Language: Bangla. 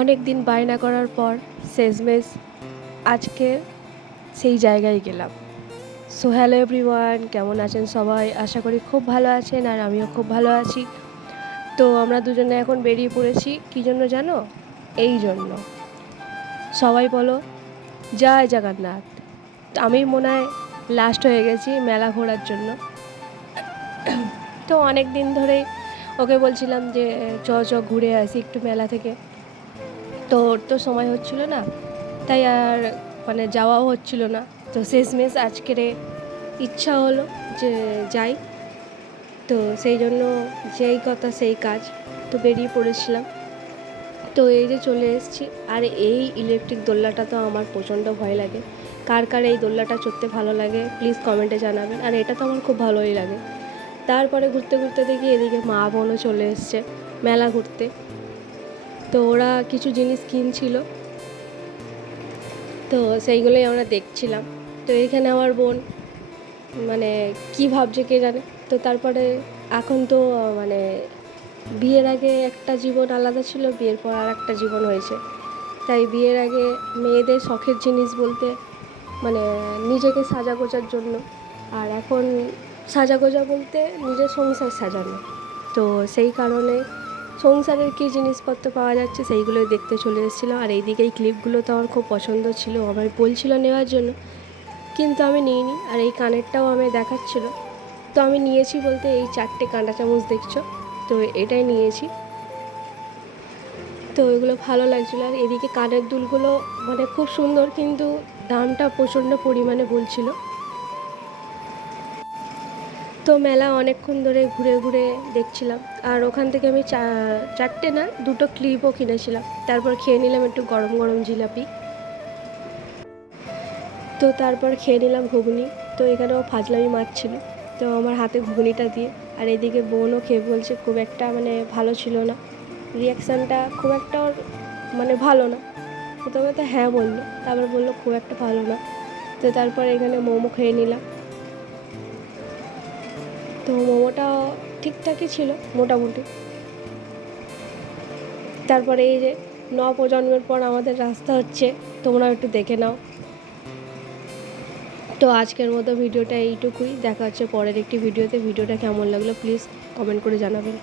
অনেক দিন বায়না করার পর শেষমেশ আজকে সেই জায়গায় গেলাম। সো হ্যালো এভরিওয়ান, কেমন আছেন সবাই? আশা করি খুব ভালো আছেন, আর আমিও খুব ভালো আছি। তো আমরা দুজনে এখন বেরিয়ে পড়েছি। কী জন্য জানো? এই জন্য সবাই বলো জয় জগন্নাথ। আমি মনে হয় লাস্ট হয়ে গেছি মেলা ঘোরার জন্য। তো অনেক দিন ধরেই ওকে বলছিলাম যে চ ঘুরে আসি একটু মেলা থেকে। তো ওর তো সময় হচ্ছিল না, তাই আর যাওয়াও হচ্ছিল না। তো শেষমেশ আজকের ইচ্ছা হলো যে যাই। তো সেই জন্য যেই কথা সেই কাজ, তো বেরিয়ে পড়েছিলাম। তো এই যে চলে এসেছি। আর এই ইলেকট্রিক দোলনাটা তো আমার প্রচণ্ড ভয় লাগে। কার কার এই দোলনাটা চড়তে ভালো লাগে প্লিজ কমেন্টে জানাবেন। আর এটা তো আমার খুব ভালোই লাগে। তারপরে ঘুরতে ঘুরতে দেখি এদিকে মা বোনও চলে এসছে মেলা ঘুরতে। তো ওরা কিছু জিনিস কিনছিল, তো সেইগুলোই আমরা দেখছিলাম। তো এখানে আমার বোন কী ভাবছে কে জানে। তো তারপরে এখন তো বিয়ের আগে একটা জীবন আলাদা ছিল, বিয়ের পর আর একটা জীবন হয়েছে। তাই বিয়ের আগে মেয়েদের শখের জিনিস বলতে নিজেকে সাজা গোজার জন্য, আর এখন সাজা গোজা বলতে নিজের সংসার সাজানো। তো সেই কারণে সংসারের কী জিনিসপত্র পাওয়া যাচ্ছে সেইগুলোই দেখতে চলে এসেছিলাম। আর এইদিকে এই ক্লিপগুলো তো আমার খুব পছন্দ ছিল, আমার বলছিল নেওয়ার জন্য, কিন্তু আমি নিইনি। আর এই কানেরটাও আমি দেখাচ্ছিল, তো আমি নিয়েছি বলতে এই 4টে কাঁটা চামচ দেখছো, তো এটাই নিয়েছি। তো এগুলো ভালো লাগছিলো। আর এদিকে কানের দুলগুলো খুব সুন্দর, কিন্তু দামটা প্রচণ্ড পরিমাণে বলছিল। তো মেলা অনেকক্ষণ ধরে ঘুরে ঘুরে দেখছিলাম। আর ওখান থেকে আমি 4টে না 2টো ক্লিপও কিনেছিলাম। তারপর খেয়ে নিলাম একটু গরম গরম জিলাপি। তো তারপর খেয়ে নিলাম ঘুগনি। তো এখানেও ফাজলামি মারছিল তো আমার হাতে ঘুগনিটা দিয়ে। আর এদিকে বোনও খেয়ে বলছে খুব একটা ভালো ছিল না, রিয়াকশানটা খুব একটা ওর ভালো না। প্রথমে তো হ্যাঁ বললো, তারপর বললো খুব একটা ভালো না। তো তারপর এখানে মোমো খেয়ে নিলাম। তো মোমোটা ঠিকঠাকই ছিল মোটামুটি। তারপরে এই যে প্রজন্মের পর আমাদের রাস্তা হচ্ছে, তোমরাও একটু দেখে নাও। তো আজকের মতো ভিডিওটা এইটুকুই। দেখা হচ্ছে পরের একটি ভিডিওতে। ভিডিওটা কেমন লাগলো প্লিজ কমেন্ট করে জানাবেন।